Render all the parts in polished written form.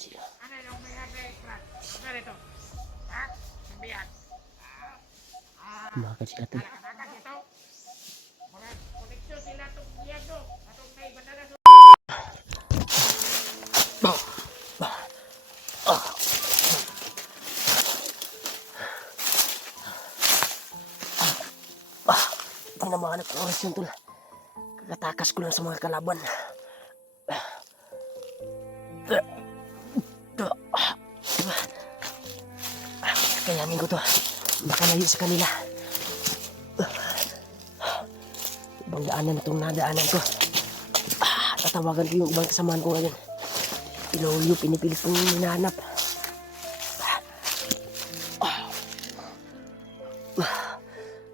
sila. Ano yung may hagay, Brad? Ano ito? Ha? Sabihan. Umakan sila tol. Nakanakan ito. Mga koneksyon sila itong biyan to. Atong may bandara so. Pinamahanap ang oras yun tol. Kakatakas ko lang sa mga kalaban. Kayanin ko to. Makalayo sa kanila. Ibang daanan na itong nadaanan ko. Tatawagan ko yung ibang kasamahan ko ngayon. Pinulyo, pinipilit kong hinahanap.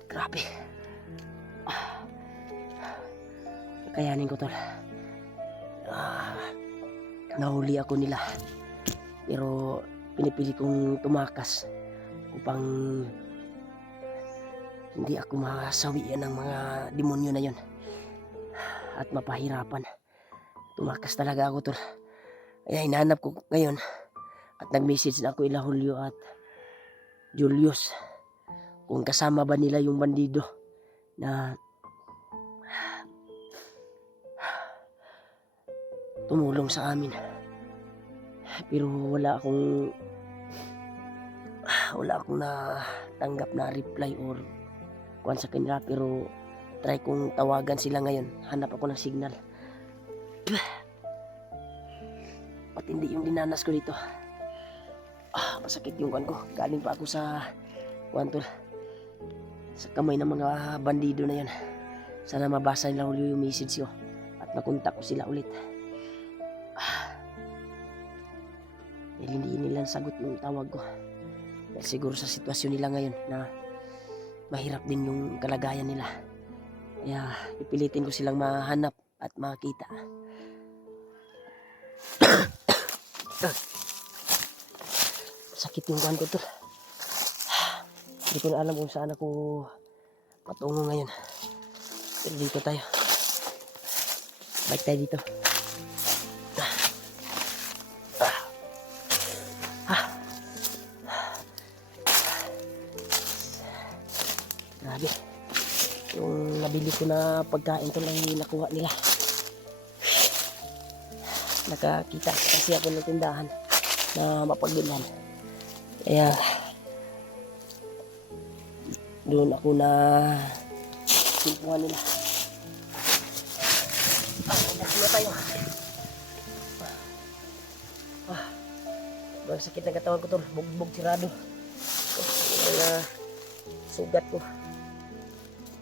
Grabe. Kayanin ko tol. Nahuli ako nila. Pero pinipili kong tumakas upang hindi ako masawian ng mga demonyo na yon at mapahirapan. Tumakas talaga ako tol. Kaya hinahanap ko ngayon at nag-message na ako ila Julio at Julius kung kasama ba nila yung bandido na tumulong sa amin. Pero wala akong natanggap na reply or kuwan sa kanila, pero try kong tawagan sila ngayon. Hanap ako ng signal. Matindi yung dinanas ko dito. Masakit yung kuwan ko. Galing pa ako sa kuwan tol, sa kamay ng mga bandido na yan. Sana mabasa nila ulit yung message ko at makontak ko sila ulit. Dahil hindi nila sagot yung tawag ko. Dahil siguro sa sitwasyon nila ngayon na mahirap din yung kalagayan nila. Kaya ipilitin ko silang mahanap at makita. Sakit yung kuwan ko tol. Hindi ko na alam kung saan ako patungo ngayon. Pero dito tayo. Balik tayo dito. Grabe. Yung nabili ko na pagkain to lang nakuha nila. Nakakita kasi ako ng tindahan na mapagbilhan. Kaya doon ako na simpuhan nila. Dito na tayo. Ang sakit ng katawan ko to. Bugbog sirado. Mga sugat ko.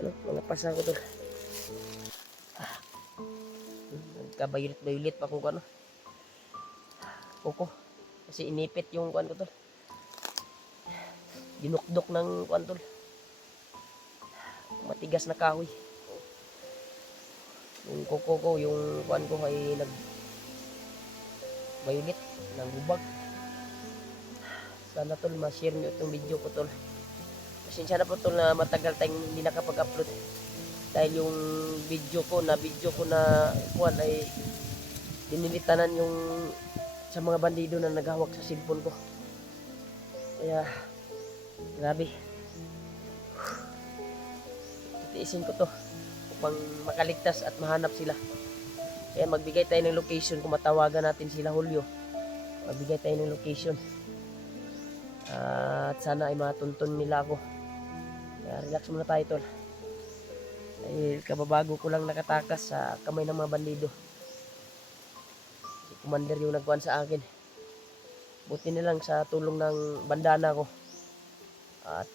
Mga pasa ko to. Nagkabayulit-bayulit pa kung ano. Kuko. Kasi inipit yung kuwan ko to. Dinukdok ng kuwan to. Matigas na kahoy. Yung kuko ko, yung kuwan ko ay nagbayulit ng bubag. Sana tol ma-share nyo itong video ko tol. Pasensya na po tol na matagal tayong hindi nakapag-upload. Dahil yung video ko na kuwan ay dinilitanan yung sa mga bandido na naghawak sa cellphone ko. Kaya grabe. Titiisin ko to upang makaligtas at mahanap sila. Kaya magbigay tayo ng location kung matawagan natin sila Julio. Magbigay tayo ng location. At sana ay matuntun nila ako. Kaya relax muna tayo tol. Dahil kababago ko lang nakatakas sa kamay ng mga bandido. Si Commander yung nagkuhan sa akin. Buti na lang sa tulong ng bandana ko. At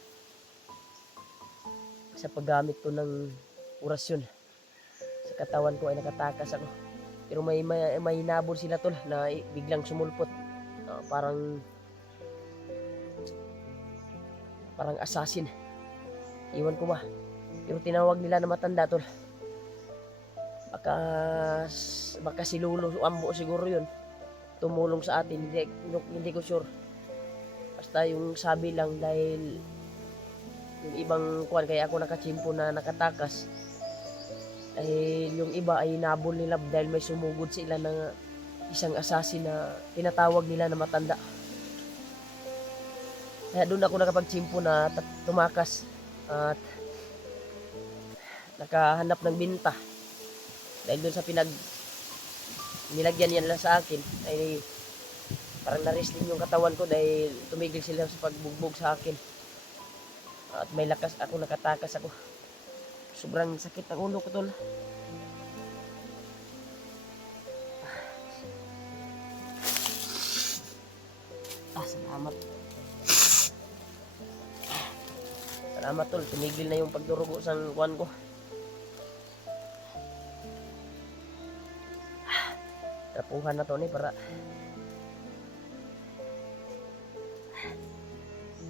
sa paggamit ko ng orasyon sa katawan ko ay nakatakas ako. Pero may hinabol sila tol na biglang sumulpot. Parang assassin. Iwan ko ba. Pero tinawag nila na matanda tol. Baka si Lolo Ambo siguro yun. Tumulong sa atin. Hindi ko sure. Basta yung sabi lang dahil yung ibang kuwan kaya ako nakachimpo na nakatakas. Dahil yung iba ay nabol nila dahil may sumugod sila na isang assassin na tinatawag nila na matanda. Kaya doon ako nakapagtsimpo na tumakas at nakahanap ng binta. Dahil doon sa nilagyan nila sa akin ay parang na-wrestling yung katawan ko dahil tumigil sila sa pagbugbog sa akin. At may lakas ako, nakatakas ako. Sobrang sakit ng ulo ko tol. Salamat. Salamat tol, tumigil na yung pagdurugo sa kuwan ko. Trapuhan na to ni para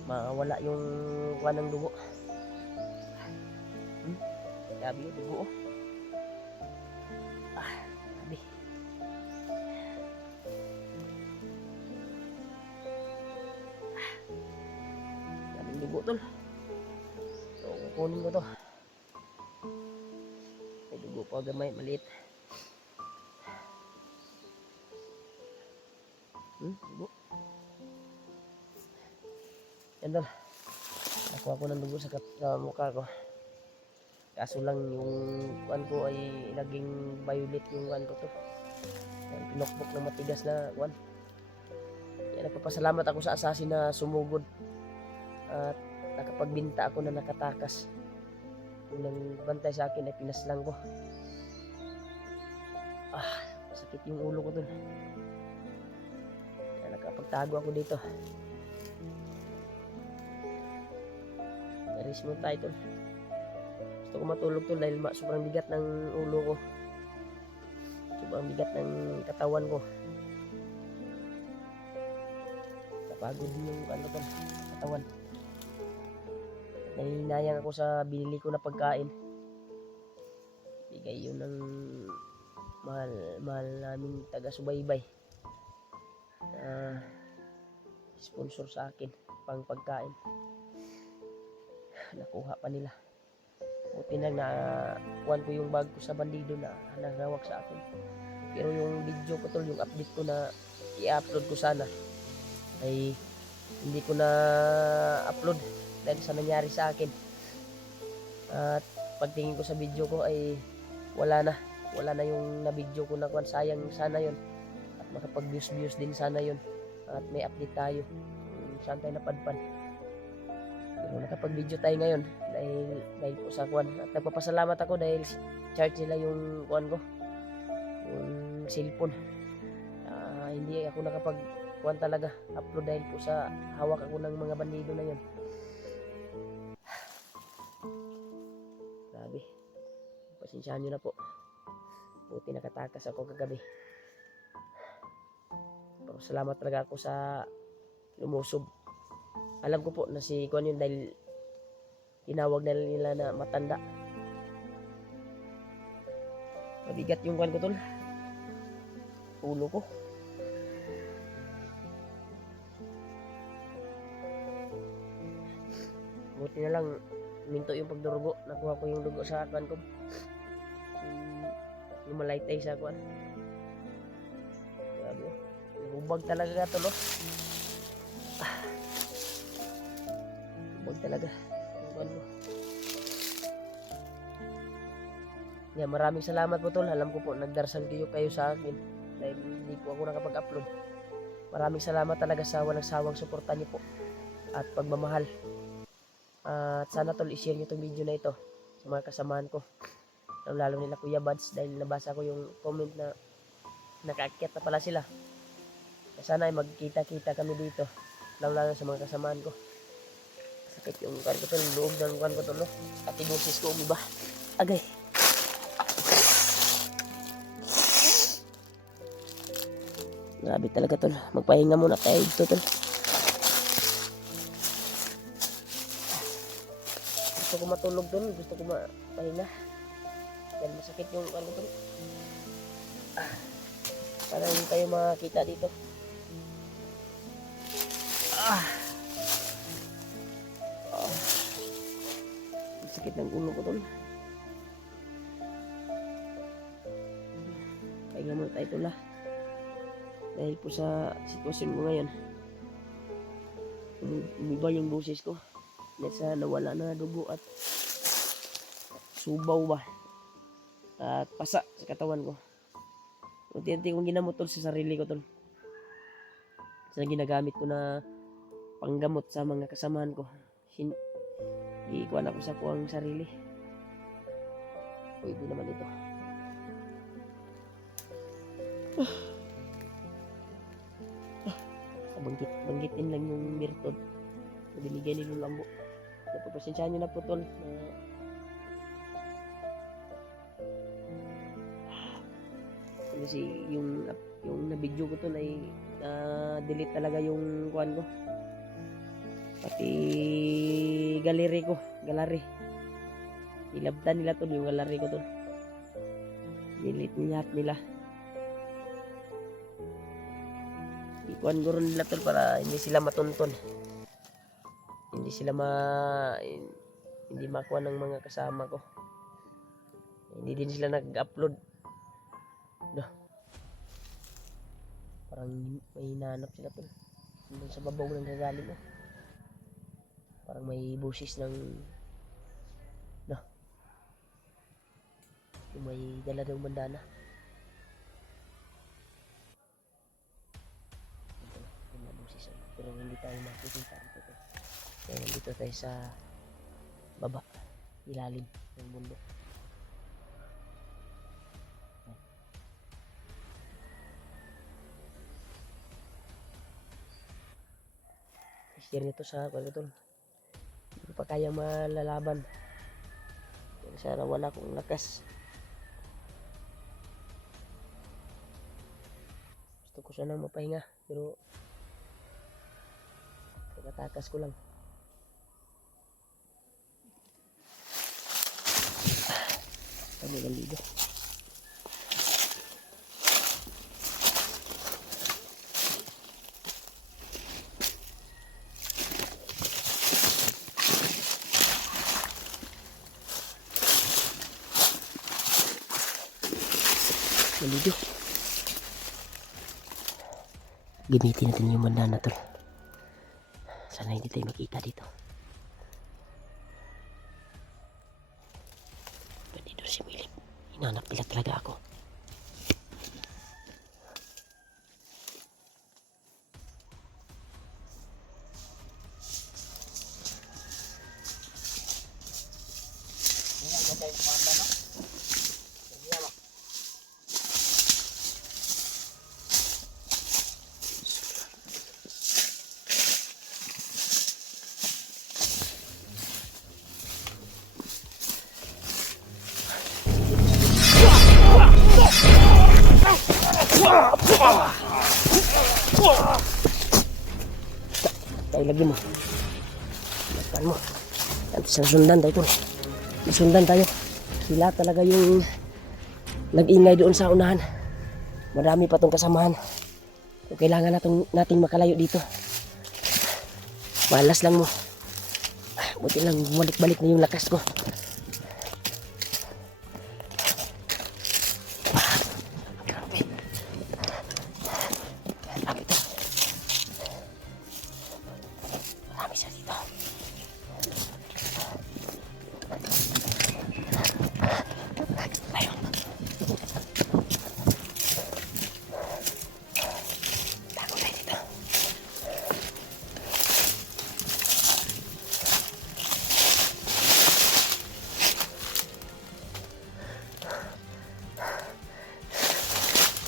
mawala yung kuwan ng dugo. Sabi yung dugo. Sabi. Daming dugo tol. So, kukunin ko to. May dugo pa gamay, maliit. Dugo. Yan tol. Nakuha ko ng dugo sa mukha ko. Kaso lang yung kuwan ko ay naging violet yung kuwan ko to. Yan, pinokpok na matigas na kuwan. Yan, nagpapasalamat ako sa assassin na sumugod. At nakapagbinta ako na nakatakas. Yung nagbantay sa akin ay pinaslang ko. Masakit yung ulo ko dun. Yan, nakapagtago ako dito. Naris mo tayo tol. Gusto ko matulog tol dahil sobrang bigat ng ulo ko. Sobrang bigat ng katawan ko. Napagod din yung tol, katawan. Nahinayang ako sa binili ko na pagkain. Bigay yun ng mahal naming taga-subaybay. Sponsor sa akin pang pagkain. Nakuha pa nila. Buti na kuhan ko yung bag ko sa bandido na nangawak sa akin. Pero yung video ko tol, yung update ko na i-upload ko sana ay hindi ko na upload dahil sa nangyari sa akin. At pagtingin ko sa video ko ay wala na yung na video ko na kuhan. Sayang sana yon at makapag views din sana yon at may update tayo saan tayo napadpad. Pero nakapag-video tayo ngayon dahil po sa kuwan. At nagpapasalamat ako dahil charge nila yung kuwan ko, yung cellphone. Hindi ako nakapag-kuwan talaga upload dahil po sa hawak ako ng mga bandido na yun. Grabe. Pasensyahan nyo na po. Buti nakatakas ako kagabi. Pero salamat talaga ako sa lumusob. Alam ko po na si Kuan yun dahil tinawag na nila na matanda. Mabigat yung Kuan ko tol. Ulo ko. Buti na lang minto yung pagdurugo. Nakuha ko yung dugo sa Kuan ko. Yung malaytay sa Kuan. Grabe. Hubag talaga tol. Huwag talaga. Yeah, maraming salamat po tol. Alam ko po nagdarasal kayo sa akin dahil hindi po ako nakapag-upload. Maraming salamat talaga sa walang sawang suporta niyo po at pagmamahal. At sana tol i-share niyo tong video na ito sa mga kasamahan ko. Lalo nila Kuya Buds dahil nabasa ko yung comment na nakaakyat na pala sila. Sana ay magkita-kita kami dito. Lalo sa mga kasamahan ko. Sakit yung kan ko tol, loob ng kan ko tol. Atibusis ko umiba. Agay. Grabe talaga tol. Magpahinga muna tayo dito tol. Gusto ko matulog tol. Gusto ko mapahinga. Dahil masakit yung kan ko tol. Para hindi tayo makita dito. Sakit ng ulo ko tol. Pahinga muna tayo tol. dahil po sa sitwasyon ko ngayon. Umiba yung boses ko dahil sa nawala na dugo at subaw ba at pasa sa katawan ko. Unti-unti kong ginamot tol sa sarili ko tol. Sa ginagamit ko na panggamot sa mga kasamahan ko. Ikuan ako sa kuwang sarili. Pwede naman ito. Banggitin lang yung mirtod na binigay ni Lulambo. Napapasensyahan nyo na po tol na kasi yung na-video ko tol ay delete talaga yung kuan ko. Pati gallery ilabdan nila tol yung gallery ko tol. Delete nila. Ikuan ko rin nila tol para hindi sila matuntun. Hindi makuha ng mga kasama ko. Hindi din sila nag-upload. No. Parang may hinahanap sila tol. Doon sa babaw ng gagaling mo. Parang may busis ng yung may dala ng bandana. Yung busis pero hindi tayo makikita ito. Kaya nandito tayo sa baba, ilalim ng bundok. Share nito sa tol. Hindi pa kaya malalaban. Sana wala akong lakas. Gusto ko sanang mapahinga pero pagkatakas ko lang. Kami naligo. Naligo. Gamitin natin yung bandana tol. Sana hindi tayo makita dito. Pwede doon si Milip. Hinanap nila talaga ako. Tayo lagi mo. Lakpan mo. Sundan tayo tol. Sundan tayo. Sila talaga yung nag-ingay doon sa unahan. Marami pa tong kasamahan. So, kailangan nating makalayo dito. Malas lang mo. Buti lang balik-balik na yung lakas ko.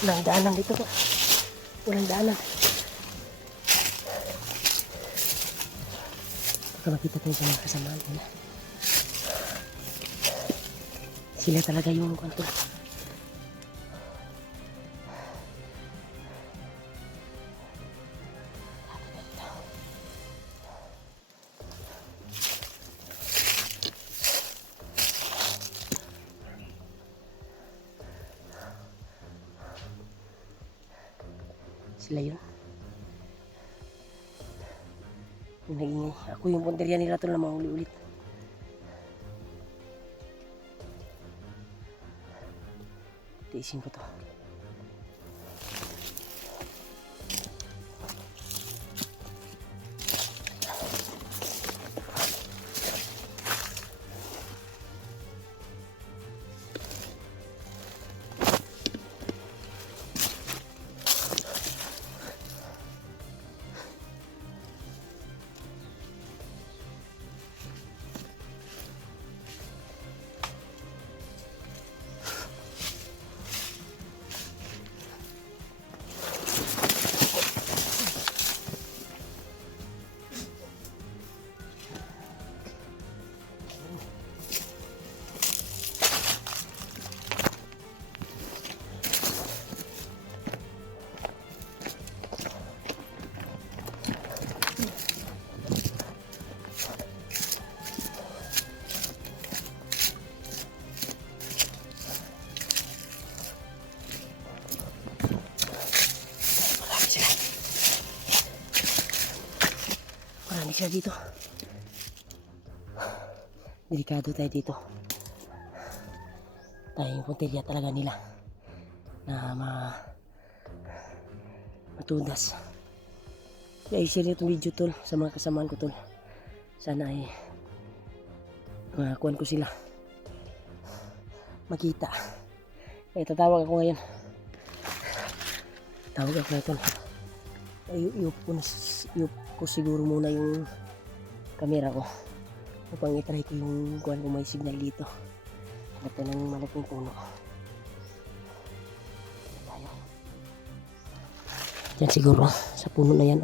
Walang daanan dito po. Walang daanan. Baka makita tayo sa mga kasamaan nila. Sila talaga yung kwanto. Sila yun. Yung nagingay. Ako yung punteriya nila ito na mahuli ulit. Tiisin ko to. Marami sila dito. Delikado tayo dito. Tayo yung punteriya talaga nila na matudas. Kaya i-share itong video tol sa mga kasamaan ko tol. Sana ay makakuhan ko sila makita. Kaya tatawag ako ngayon. Tawag ako ngayon tol. Iup ko siguro muna yung camera ko upang itry ko yung kuhan kung may signal dito. Hanap tayo ng malaking puno. Tayo. Diyan siguro sa puno na yan.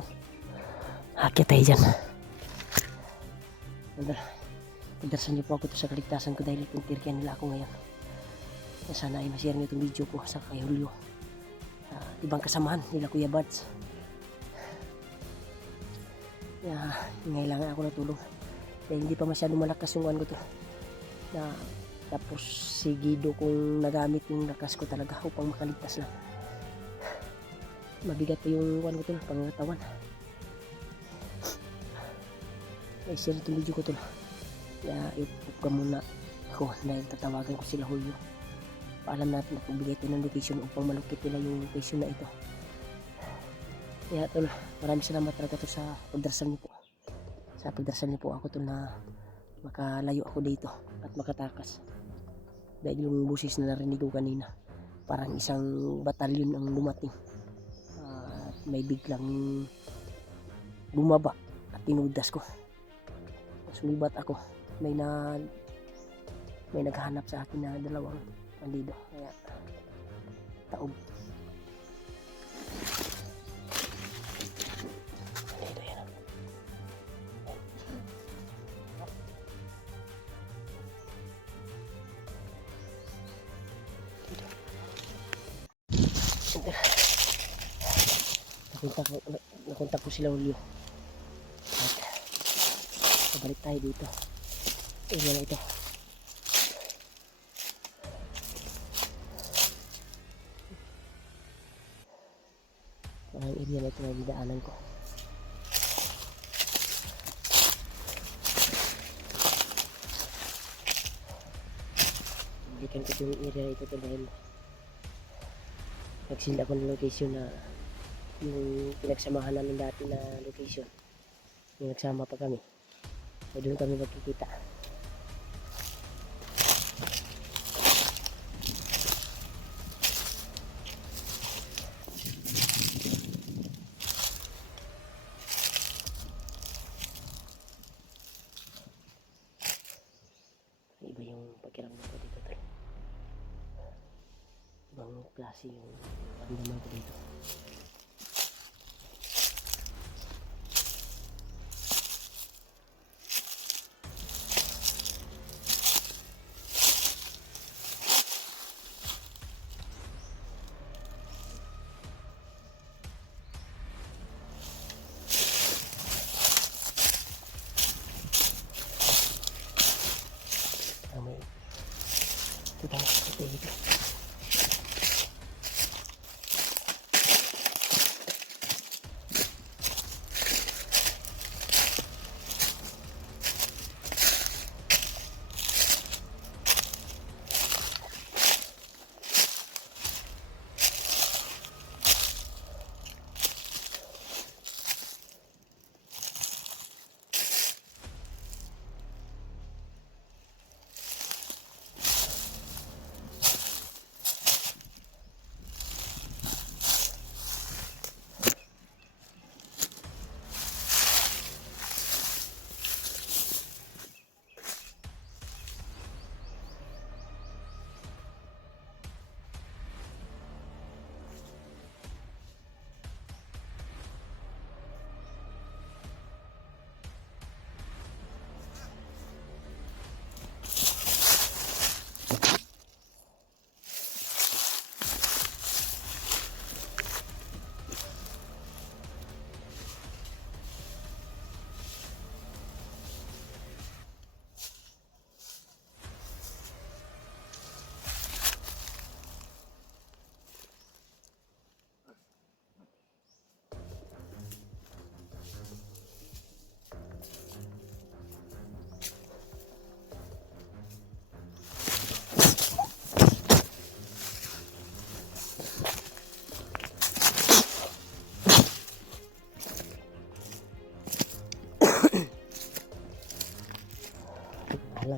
Akit tayo dyan. Padarsan niyo po ako to sa kaligtasan ko dahil puntirkyan nila ako ngayon. Sana ay ma-share niyo itong video ko sa kay Julio. Ibang kasamahan nila Kuya Buds. Ngailangan ako na tulong. Dahil hindi pa masyadong malakas yung one ko to. Tapos sigido kong nagamit yung lakas ko talaga upang makaligtas lang. Mabigat pa yung one ko to, pangatawan. I-share itong video ko to. Kaya i-up ka muna ako dahil tatawagan ko sila Julio. Paalam natin na pagbigay tayo ng location upang malukit nila yung location na ito. Kaya tol, maraming salamat talaga to sa pagdarasal niyo po. Sa pagdarasal niyo po ako tol na makalayo ako dito at makatakas. Dahil yung busis na narinig ko kanina, parang isang batalyon ang lumating. May biglang bumaba at tinudas ko. Sumibat ako. May naghahanap sa akin na dalawang bandido. Kaya taob. Bandido yan. Nakontak ko sila Julio. Balik tayo dito. Area na ito. Parang area na ito na didaanan ko. Balikan ko yung area na ito dahil nagsil ako ng location na yung pinagsamahan namin dati na location. Yung nagsama pa kami. So doon kami magkikita. Iba yung pakiramdam ko dito tol. Ibang klase yung pakiramdam ko dito.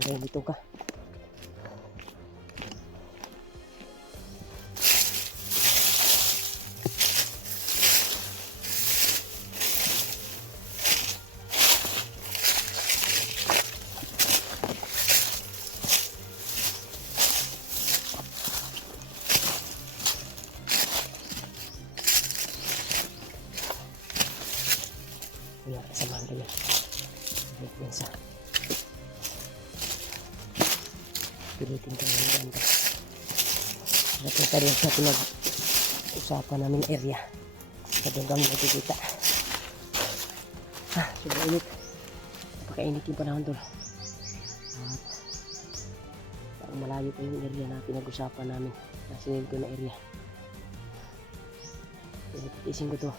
Kaya dito ka. Wala, samahan ka niya. Sa pilitin ka ngayon ka. Napunta rin sa pinag-usapan namin area. Sa doon kami nakikita. Sobrang init. Napakainit yung panahon doon. At parang malayo pa yung area na pinag-usapan namin. Nasinil ko na area. Pinagtitisin ko to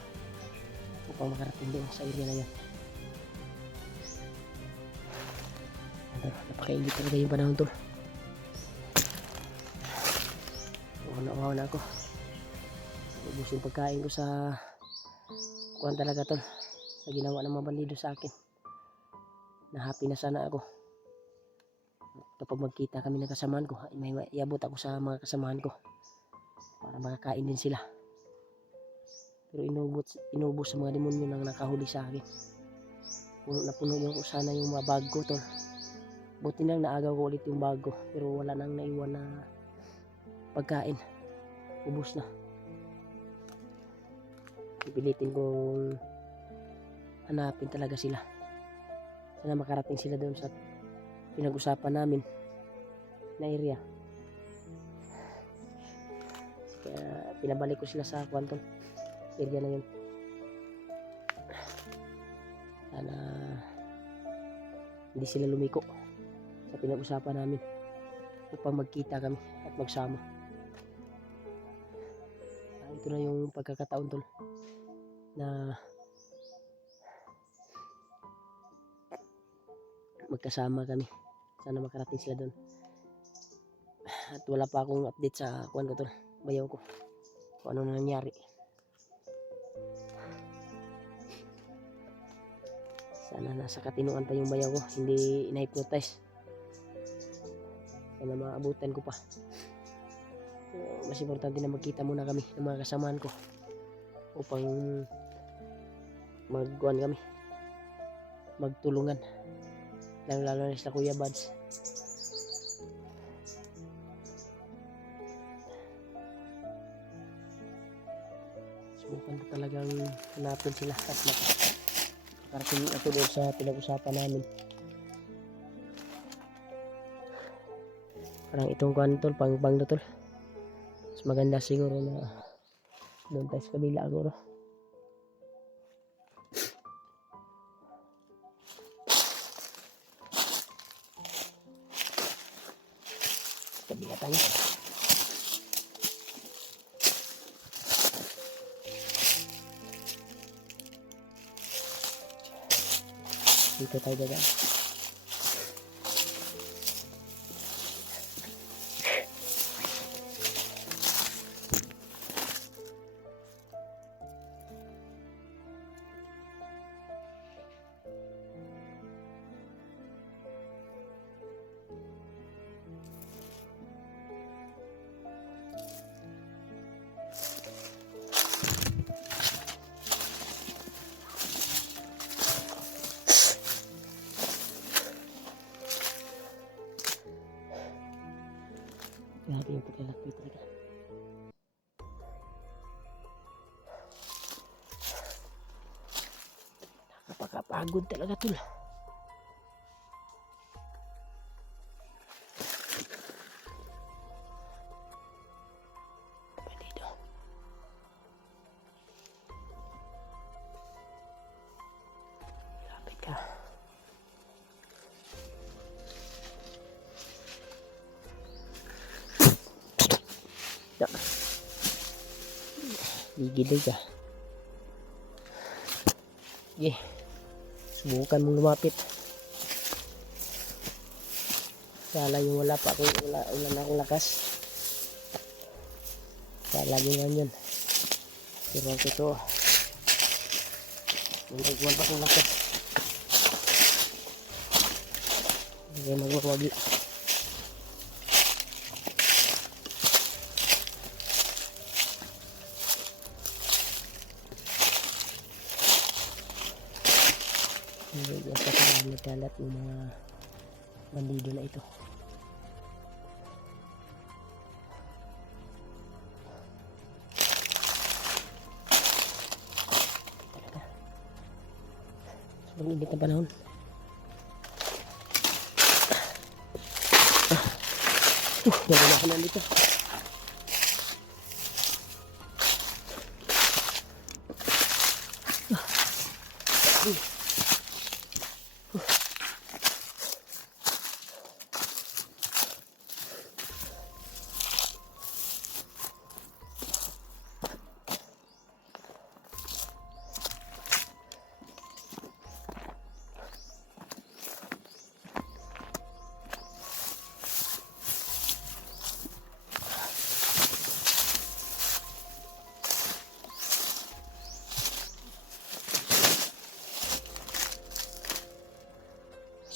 upang makarating doon sa area na yun. Napakainit talaga yung panahon tol. Uhaw na ako. Ubus yung pagkain ko sa kuhan talaga tol. Sa ginawa ng mga bandido sa akin. Na happy na sana ako. Kapag magkita kami ng kasamahan ko, may iabot ako sa mga kasamahan ko para makakain din sila. Pero inubos sa mga demonyo nang nakahuli sa akin. Puno na puno yung sana yung mga bag ko tol. Buti nang naagaw ko ulit yung bago, pero wala nang naiwan na pagkain. Ubus na. Pipilitin kong hanapin talaga sila. Sana makarating sila doon sa pinag-usapan namin na area. Kaya pinabalik ko sila sa kwanton area na yun. Sana hindi sila lumiko sa pinag-usapan namin upang magkita kami at magsama. Ito na yung pagkakataon tol na magkasama kami. Sana makarating sila doon. At wala pa akong update sa kuwan ko tol, bayaw ko, kung ano na nangyari. Sana nasa katinuan pa yung bayaw ko, hindi ina-hypnotize. Sana maabutan ko pa. Mas importante na magkita muna kami ng mga kasamaan ko upang magkuhan kami, magtulungan, lalo na sa Kuya Bads. Subukan ko talagang hanapin sila at makarating ito doon sa pinag-usapan namin. Parang itong kuhan tol, pang na tol. Mas maganda siguro na doon tayo sa kabila siguro. Kabila tayo. Dito tayo dadaan. Grabe yung paglalakbay talaga. Nakapagod talaga tol. Dito. Lapit ka. Gigilay ka. Sige. Subukan mong lumapit. Kala yung wala pa ako, wala na akong lakas. Kala yung yan. Pero ang totoo, wala pa akong lakas. Okay, magwawagi. Hindi sa nagkalat ng mga bandido na ito. Talaga. Sobrang init na panahon. Wala ka na dito.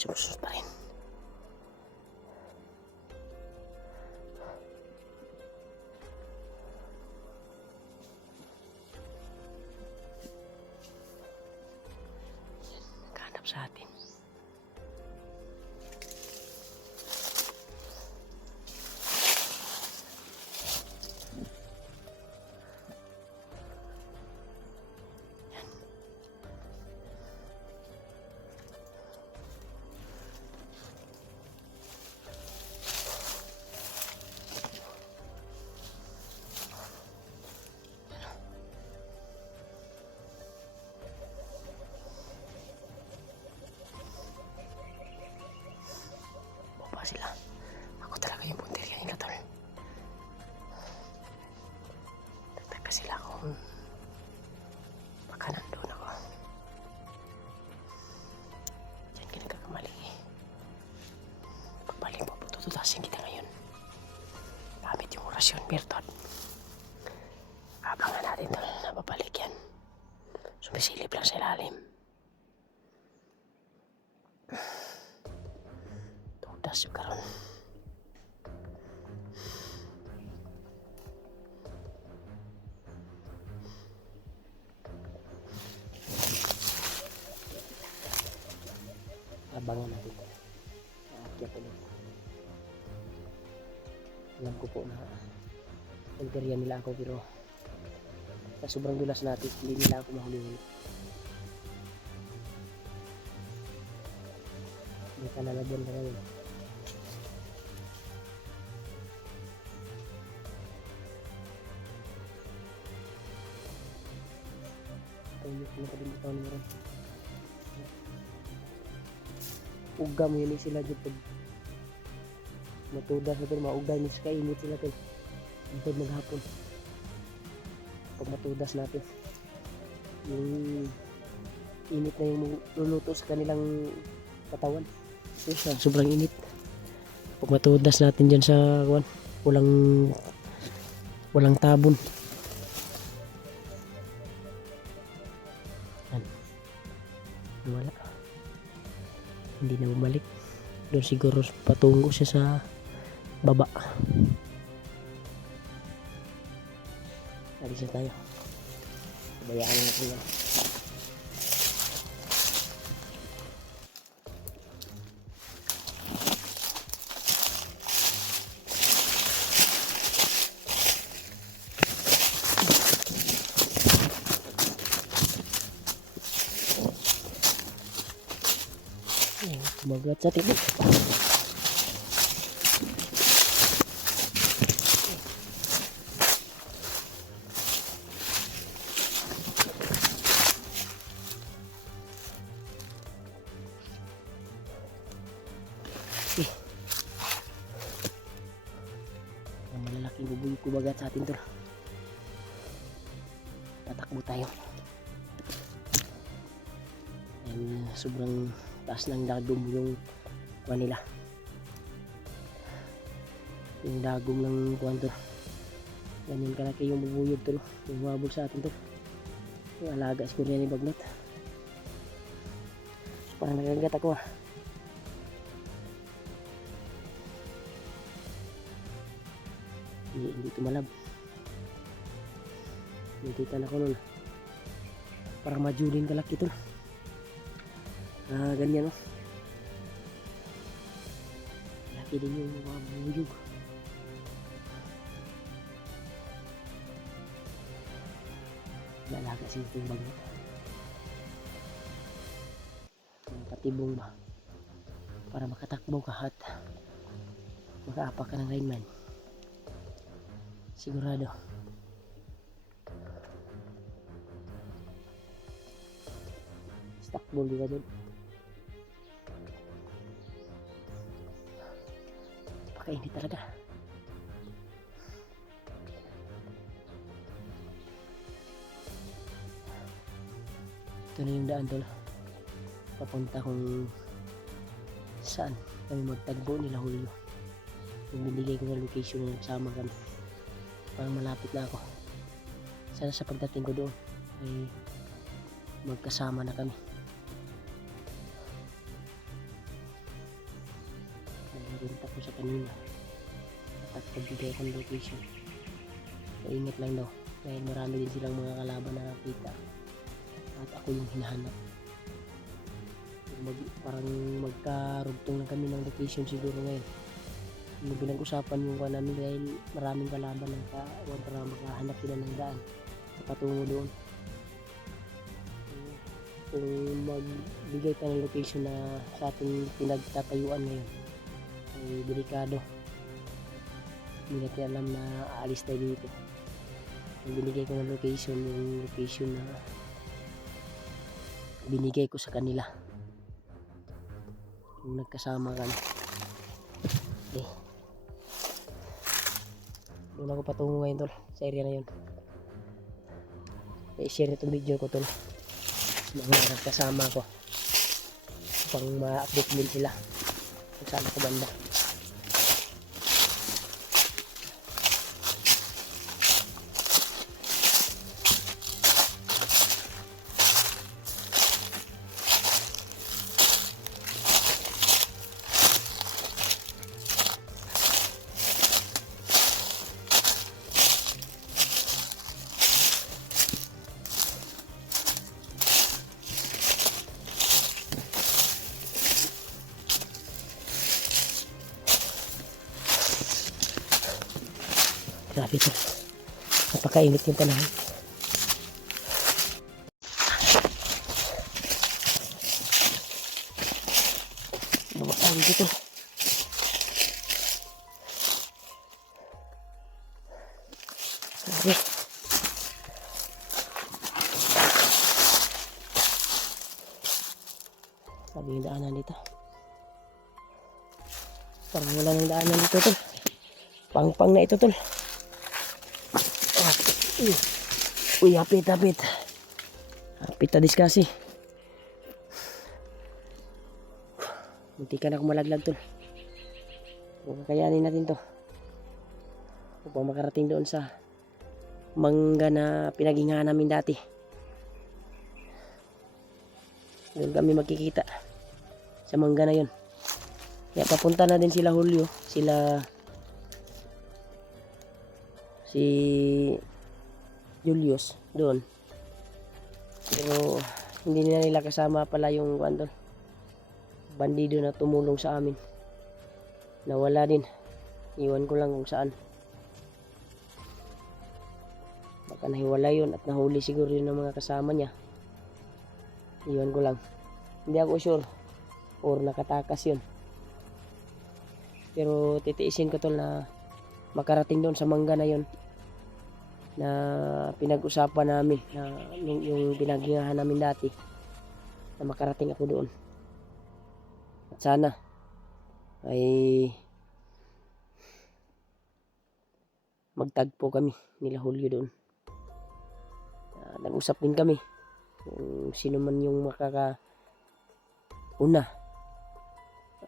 Susunod pa rin. Naghanap sa atin. Sila. Ako talaga yung punteriya nila, tol. Nagtaka sila kung baka nandun ako. Diyan ka nagkakamali. Pagbalik po, tututasin kita ngayon. Gamit yung orasyon, Bertot. Abangan natin, tol, na babalik yan. Sumisilip lang sa ilalim. Das yung karon. Abangan natin ito. Aakyat ulit. Alam ko po na pagkariyan nila ako, pero sa sobrang dulas natin, hindi nila ako mahuli-huli. May kalalagyan ka ngayon. Ayun, nakalimutan mo rin. Ugam yun sila dyan pag matudas na ito, maugay nyo sa kainit sila ito. Pag maghapon. Pag matudas natin. Yung init na yung luluto sa kanilang katawan. Sobrang init. Pag matudas natin dyan sa walang tabon. Wala. Hindi na bumalik. Doon siguro patungo siya sa baba. Alis na tayo. Bayaan na natin yan. Kumagat sa tibok. Ang malalaking bubuyog kumagat sa atin to. Tatakbo tayo. Yan, sobrang taas ng dagom yung kuha nila. Yung dagom ng kuha to. Ganyan kalaki yung bubuyog to. Yung mabul sa atin to. Yung alaga siguro yan ni Bagnot. Parang nagagat ako ah. Hindi tumalab. Nakita na ko nun. Parang majuling kalaki tol. Ganyan oh. Laki din yung mga buyog. Lalaga siya itong bagnet. Patibong ba? Para makatakbo ka at makaapak ka ng lineman. Sigurado. Takbo di ka dun. Pakainit talaga. Ito na yung daan tol. Papunta kung saan kami magtagbo nila Julio. Yung binigay ko na location na nagsama kami. Parang malapit na ako. Sana sa pagdating ko doon ay magkasama na kami. Narinta ko sa kanina at pagbigay ko ng location. Maingat lang daw dahil marami din silang mga kalaban na nakita at ako yung hinahanap. Parang magkarugtong lang kami ng location siguro ngayon. Yung pinag-usapan yung kwa namin dahil maraming kalaban ng kawan para makahanap sila ng daan sa patungo doon. Kung magbigay ka ng location na sa ating pinagtatayuan ngayon ay delikado. Hindi natin alam na aalis tayo dito. Yung binigay ko ng location, yung location na binigay ko sa kanila. Yung nagkasama kami. Okay. Doon ako patungo ngayon tol, sa area na yun. I-share itong video ko tol. Mga nagkasama ko. Pang ma-update din sila. Kung saan ako banda. Grabe ito. Napakainit yung panahon. Bumasahin dito. Grabe. Sabi yung daanan dito. Parang wala ng daanan dito tol. Pang-pang na ito tol. Uy, hapit. Hapit na diskasi. Munti ka na akong malaglag tol. Kung kakayanin natin to. Upang makarating doon sa mangga na pinaghingahan namin dati. Doon kami magkikita. Sa mangga na yun. Kaya papunta na din sila Julio. Si Julius doon. Pero hindi na nila kasama pala yung bandido na tumulong sa amin. Nawala din. Iwan ko lang kung saan. Baka nahiwala yun at nahuli siguro yun ng mga kasama niya. Iwan ko lang. Hindi ako sure. Or nakatakas yun. Pero titiisin ko tol na makarating doon sa mangga na yun. Na pinag-usapan namin na yung pinaghingahan namin dati na makarating ako doon at sana ay magtagpo kami nila Julio doon. Nag-usap din kami kung sino man yung makakauna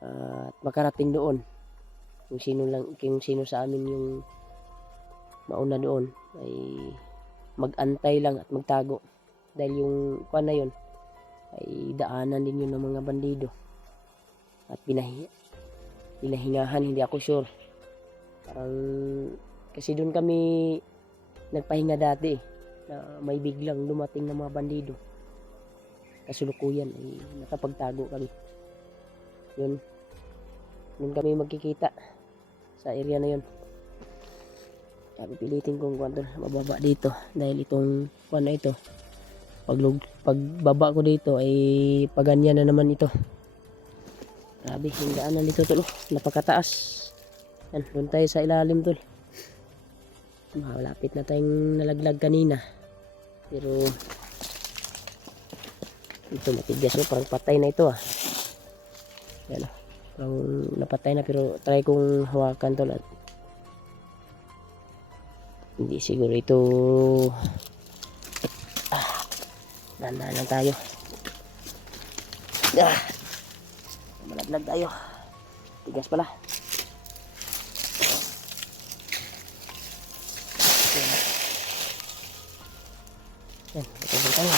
at makarating doon, kung sino sa amin yung mauna doon ay mag-antay lang at magtago dahil yung kuan na yun ay daanan din yun ng mga bandido at pinahingahan. Hindi ako sure, parang Kasi doon kami nagpahinga dati na may biglang dumating na mga bandido. Kasulukuyan ay nakapagtago kami. Yun. Doon kami magkikita sa area na yun. Kaya pipilitin kong kung mababa dito dahil itong kuwan na ito pagbaba ko dito ay paganyan na naman ito. Grabe, yung daanan dito tol, napakataas. Yan, doon tayo sa ilalim tol. Malapit na tayong nalaglag kanina. Pero ito matigas parang patay na ito Yan parang napatay na pero try kong hawakan tol at hindi siguro ito. Dahan-dahan lang tayo. Malaglag tayo. Tigas pala. Yan, patay tayo.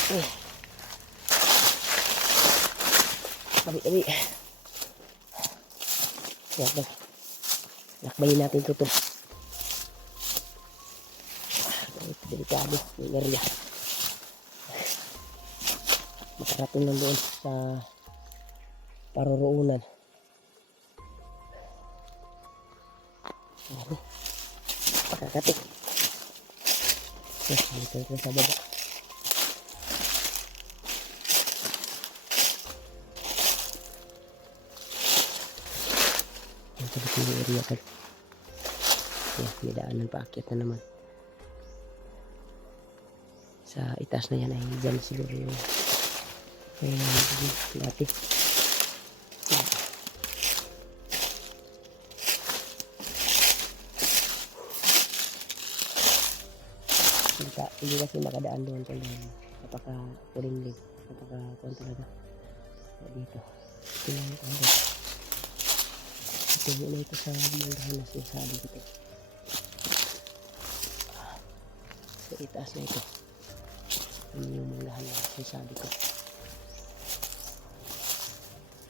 Tabi. Yan, lakbayin natin ito. Delikado yung area. Makarating lang doon sa paroroonan. Pakakatik. Dito sa baba. Yan sa dito yung area kan. Yan, may daanan paakyat na naman. Sa itaas na yan ay dyan siguro yung dati. Hindi kasi makadaan doon kung napaka-puling napaka-kuwan talaga. Dito. Ito lang ito. Ito muna ito sa manggahan na sinasabi dito. Sa itaas na ito. Yung manggahan na sinasabi ko.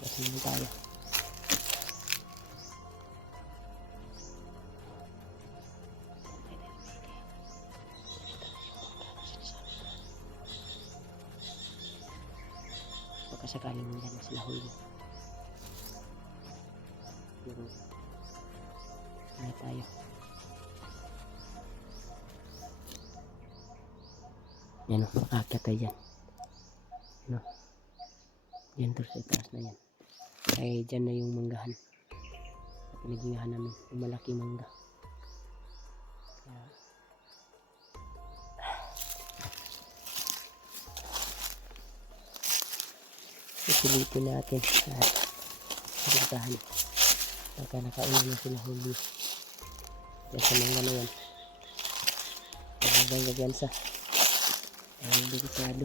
Kasi hindi tayo. Sakaling nandyan na sila huli. Pero ano tayo. Yan o, makakit tayo dyan. Ano? Yan to sa itaas na yan. Ay dyan na yung manggahan. Pinagingahan namin yung malaking mangga. Kaya silipin natin at pagkahan pagka nakauna na sila huli yan sa mga na yan hanggang sa delikado.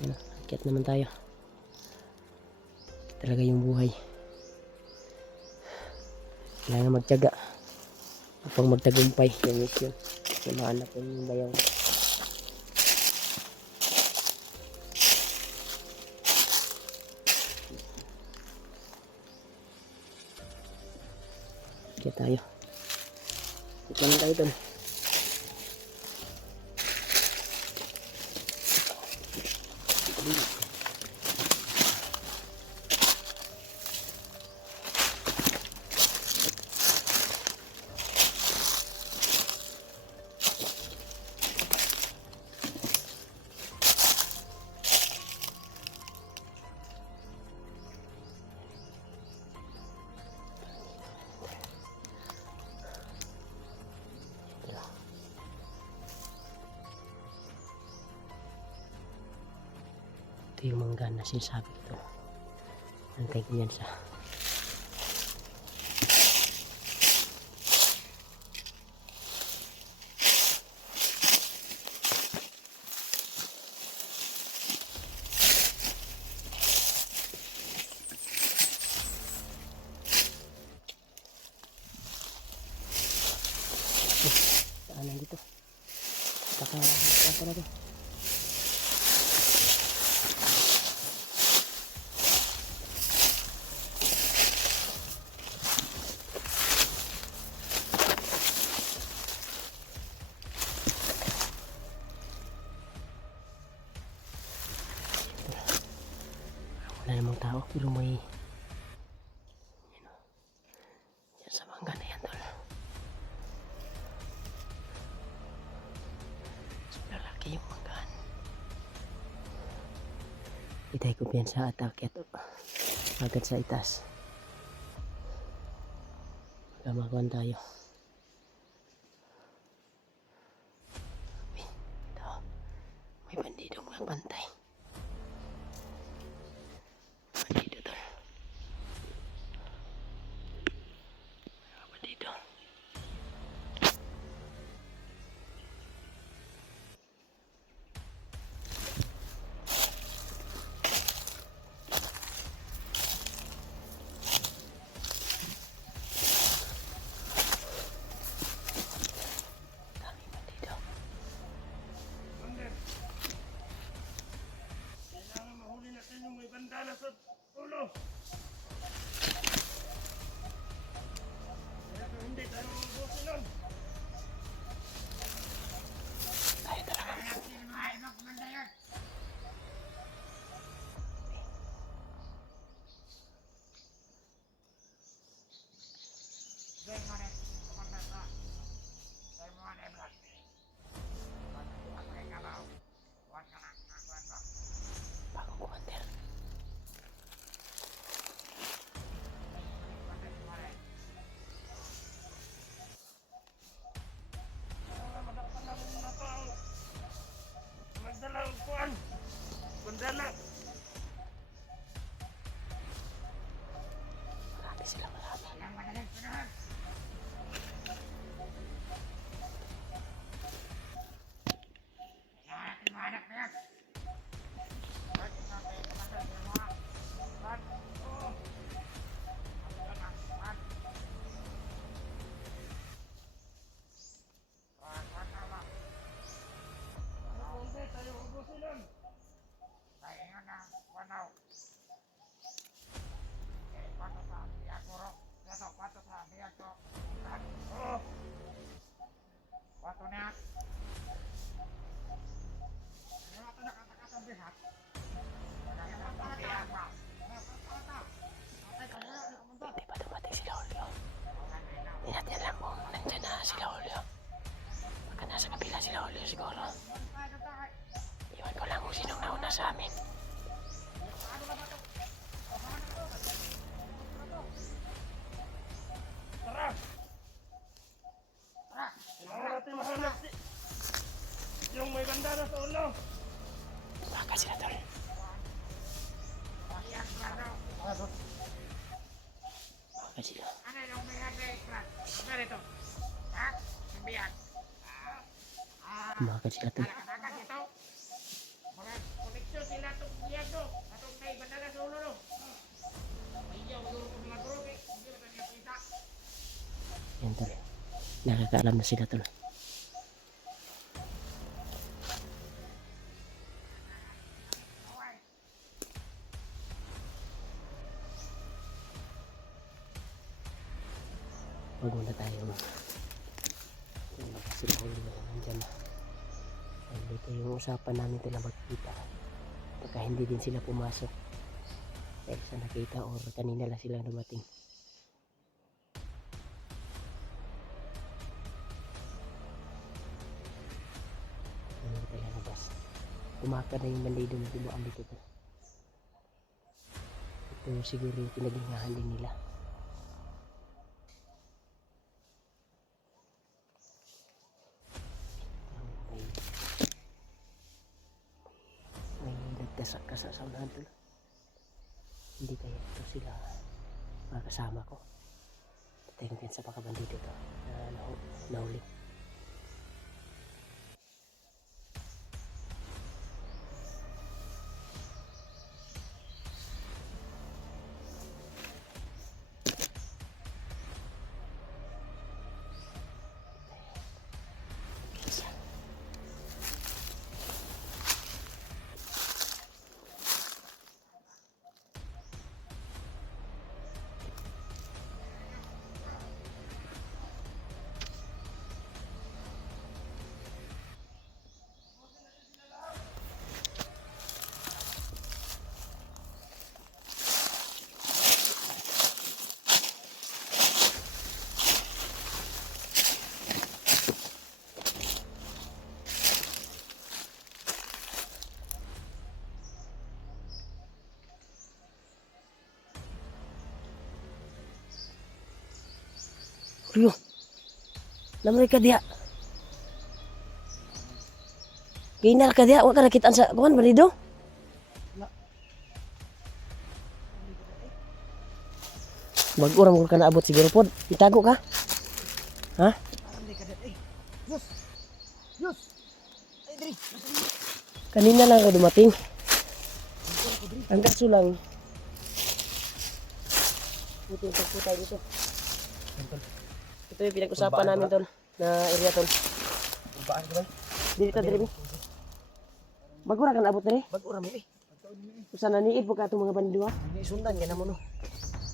Yan, akit naman tayo. Talaga yung buhay, kailangan magtiyaga upang magtagumpay yung mission na mahanap yung bayaw. Kaya tayo. Ito lang tayo doon. Ito yung mangga na sinasabi ko. Antay ko yan sa saan dito. Saka na to. Wala namang tao pero may yan sa mangga na yan tol. So lalaki yung manggaan. Itay kumpiyansa at akyat agad sa itas. Magamakuan tayo. Uy, ito. May bandidong mga bantay. Bandido tol. Mga bandido. Daming bandido. Commander, kailangan mahuli natin yung may bandana sa ulo. Kaya kung hindi tayo mabubusin nun. Tayo talaga. Sino mga ibang commander yun? Gawin mo rin, commander ka. Gawin mo rin, Black. Huwag mo rin kabaw. Huwag ka na, nakuhan mo. Bagong commander. Commander mo rin. Wala madakpan namin na to ang magdala ang kuhan. Bandana. Marami sila, marami. Ilang madaling sunod. Kailangan natin mahanap na yan. Ba't natin commander yung mga? Ba't? Oo. Ang na, ba't? Ba't na ba? Hindi tayo ubusin nun. Kaya yun na, wanaw. Pato sa Diagoro. Pato sa Diagoro. Oo. Pato na. Ano ito nakatakas ang bihat? Hindi pa dumating sila Julio. Hindi natin alam kung nandyan na sila Julio. Baka nasa kabila sila Julio siguro. Iwan ko lang kung sinong nauna sa amin. Tara! Tara! Kailangan natin mahanap yung may bandana sa ulo. Baka sila tol. Baka sila. Ano yung may handa? Ano ito? Ha? Simbiyan. Baka sila tol. Nakanakan ito. Mga koneksyon sila itong biyado. Atong may bandana sa ulo no. Hindi ako maguro ko mga guro. Hindi na kanya kita. Yan tol. Nakakaalam na sila tol. Huwag muna tayo. Baka sila Julio nandyan na. Dahil ito yung usapan namin ito na magkita. Baka hindi din sila pumasok. Dahil sa nakita or kanina lang silang dumating. Ano tayo labas. Tumakad na yung bandido na dumaan dito. Ito siguro yung pinaghingahan din nila. May nagkasa-kasa sa unahan tol. Hindi kaya ito sila mga kasama ko. Tingin din sa pagkabandido to na nahuli. Yo. Namay ka diha. Kinal ka diha, wa ka nakitaan sa kuan balido. Mag-ura mo ka naabot siguro pod. Itago ka. Ha? Kanina lang ako dumating. Ang kaso lang. Buti yung pagputay dito. Ito yung pinag-usapan namin tol. Na area tol. Baan ka ba? Dili ka dili. Mag-ura ka naabot na rin. Mag-ura mi eh. Usa na niid po ka itong mga bandido ha. Hindi sundan ka na mo no.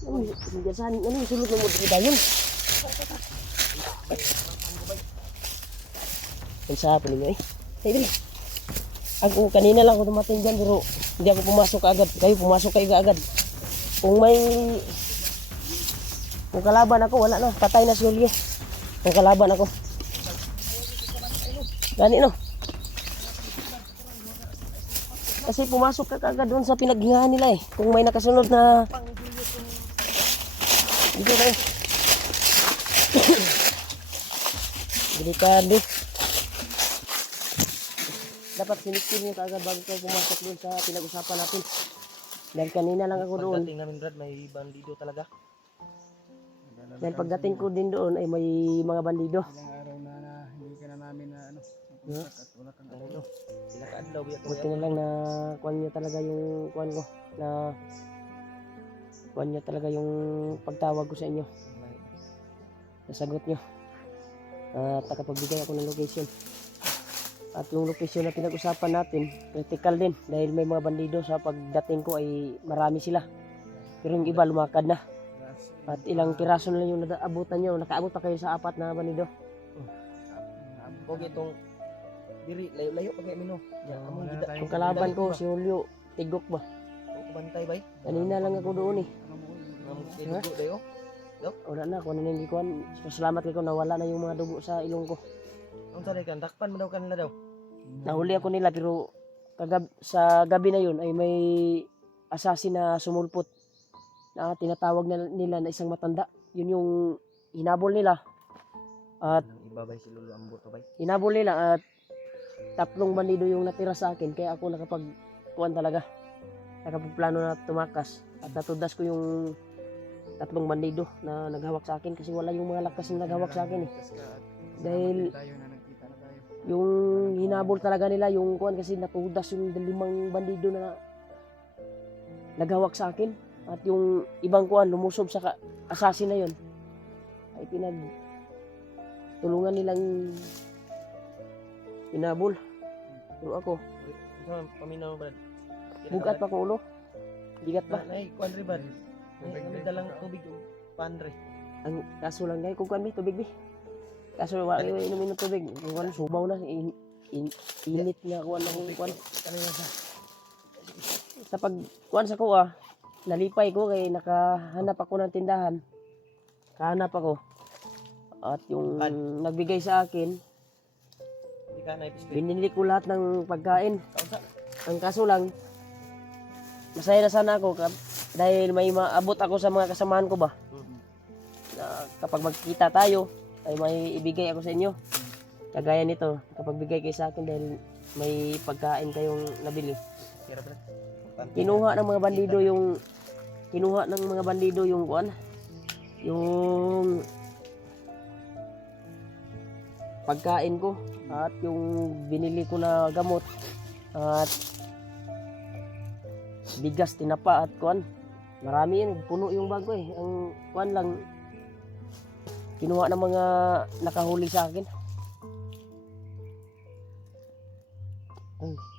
Ano yung sulod ng mga dayon? Pensa po ninyo eh. Hey, dili. Ako kanina lang ako dumating dyan pero hindi ako pumasok agad. Kayo pumasok kayo agad. Kung kalaban ako, wala na. Patay na si Julio. Kung kalaban ako. Gani no. Kasi pumasok ka agad doon sa pinaghingahan nila eh. Kung may nakasunod na dito tayo. Delikado. Dapat siniskin nyo kaagad bago kayo pumasok doon sa pinag-usapan natin. Dahil kanina lang ako doon. Pagdating namin Brad, may bandido talaga. Dahil pagdating ko din doon ay may mga bandido. Ilang araw na hindi ka na namin na ano, Yeah. at wala kang Ano? Sila ka adlaw biya ko. Buti na lang na kuhan nyo talaga yung kuhan ko. Na kuhan nyo talaga yung pagtawag ko sa inyo. Nasagot nyo. At nakapagbigay ako ng location. At yung location na pinag-usapan natin, critical din. Dahil may mga bandido sa pagdating ko ay marami sila. Pero yung iba lumakad na. At ilang piraso na lang yung naabutan nyo. Nakaabot pa kayo sa 4 na bandido. Huwag itong diri, layo-layo pag mino. Yan, among gida. Yung kalaban ko, si Julio, Tigok ba? Huwag bantay bay. Kanina lang ako doon eh. Among dugo dayo. Wala na, kung ano yung gikuhan. Salamat kayo, nawala na yung mga dugo sa ilong ko. Ang saray kan, dakpan mo daw kanila daw. Nahuli ako nila pero sa gabi na yun ay may assassin na sumulpot na tinatawag nila na isang matanda. Yun yung hinabol nila. At Nang ibabay si Lolo Ambo to bay. hinabol nila at 3 bandido yung natira sa akin. Kaya ako nakapagkuhan talaga. Nakapagplano na tumakas. At natudas ko yung 3 bandido na naghawak sa akin kasi wala yung mga lakas na naghawak sa akin eh. Dahil tayo na nagkita na tayo. yung hinabol talaga nila yung kuan kasi natudas yung 5 bandido na naghawak sa akin at yung ibang kuan lumusob sa assassin na yon ay tulungan nilang hinabol. Pero ako Ano paminaw Brad? bugat pa kong ulo, bigat pa. Nay, kuan ri Brad. May dalang tubig o panre. Ang kaso lang guys kung kuan may tubig bi, kaso wala kayo inumin ng tubig kung kuan subaw na init nga kuan na kuan Kanina sa sa pag kuan sa kuha, nalipay ko kay nakahanap ako ng tindahan. Kahanap ako. At yung nagbigay sa akin, di ka na ipispil. binili ko lahat ng pagkain. Kaunsa? Ang kaso lang, masaya na sana ako dahil may maabot ako sa mga kasamahan ko ba. Na kapag magkita tayo, ay may ibigay ako sa inyo. Kagaya nito, kapag bigay kayo sa akin dahil may pagkain kayong nabili. Kira Brad. Kinuha ng mga bandido yung kuan, yung pagkain ko at yung binili ko na gamot at bigas, tinapa at kuan. Marami yun, puno yung bag ko eh. Ang kuan lang kinuha ng mga nakahuli sa akin.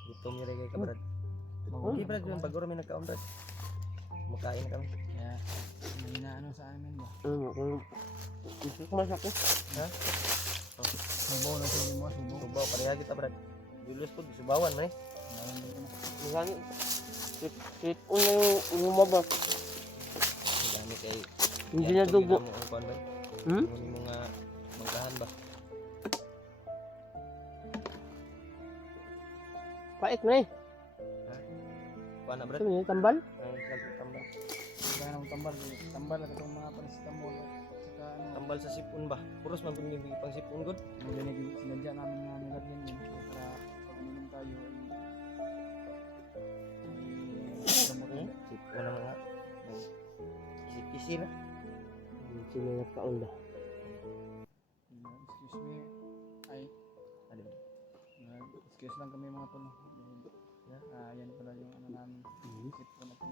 Gutom niya rin ka Brad. Okay Brad, yung baguro may nagkaon Brad. Makain kami. Kaya may inaano sa amin ba? Masakit. Ha? Subo na sa mo, subo. Subaw, pareha kita Brad. Julius po, subawan man eh. Naman dito na. Masakit. Sit yung lumabas. Ang dami kay... Hindi na dugo. Ang kuan ba? Hmm? Yung mga manggahan ba? Pait na eh. Kuan na Brad? Ito yung tambal. Ang nagtambal. Kaya nang tambal na itong mga paracetamol at saka ano, Tambal sa sipon ba? Puros man kung yung pang sipon good. sinadya namin na nilagyan yun. Para pag uminom tayo ay gamot Hmm? Sipon na mga. May kisi-kisi na. Sino nagkaon ba? Excuse me. Ay, Ano ba? excuse lang kami mga tol. Yan pala yung ano namin. Isip ko na po.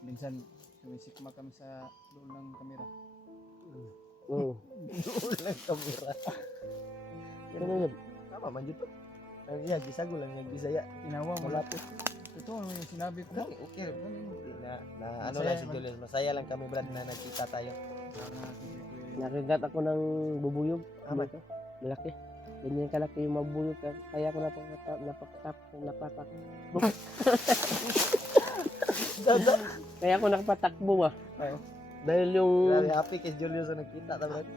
Minsan, sumisikma kami sa doon ng kamera. Oo. Walang kamera. Ano yun? Tama man dito. Ang iya, gisago lang yung Bisaya. Inawa mo Wala lang. po. Ito ano yung sinabi ko. Okay, okay. Na ano Masaya lang si man. Julius. Masaya lang kami Brad na nagkita tayo. Nakagat ako ng bubuyog. Tama. Ito. Malaki. Ganyan kalaki yung mabuyog. Kaya ako napatak. Kaya ako nakapatakbo ba? Oo. Dahil yung Grabe, happy kay Julius na nagkita ta Brad.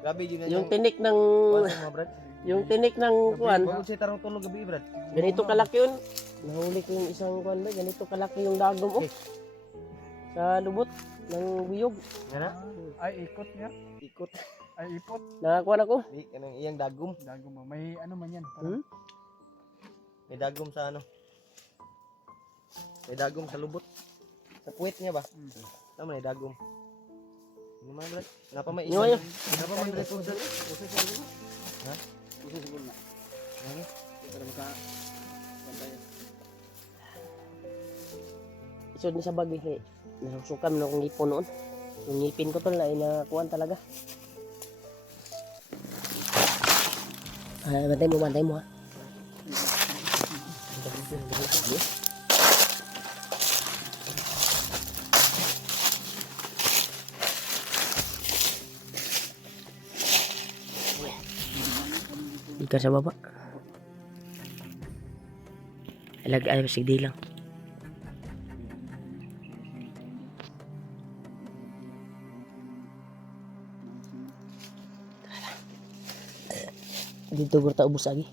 Grabe yun yung tinik ng mga Brad. yung tinik ng kuan. Huwag siya tarong tulog gabi Brad. Ganito kalaki yun. Nahuli ko yung isang kuan ba? Ganito kalaki yung dagom oh. Sa lubot ng buyog. Nga na? Ay, ikot niya. Ikot. Ay, ipot. Nakakuan ako. Di, kanang iyang dagom. Dago mo. May ano man yan. Parang May dagom sa ano. May dagom sa lubot. Sa puwet niya ba? Tama may dagom. Ano man Brad? Napa may Yung ayun. Napa man Brad kung saan? Ha? Isa siguro na. Ano? Para maka bantayan. Isod ni sa bag eh. Nasusukam na akong ngipon noon. Yung ngipin ko tol na inakuan talaga. Bantay mo ha. Ikan sa baba. Ilagay ay sigdi lang. Dito gurta ubos lagi.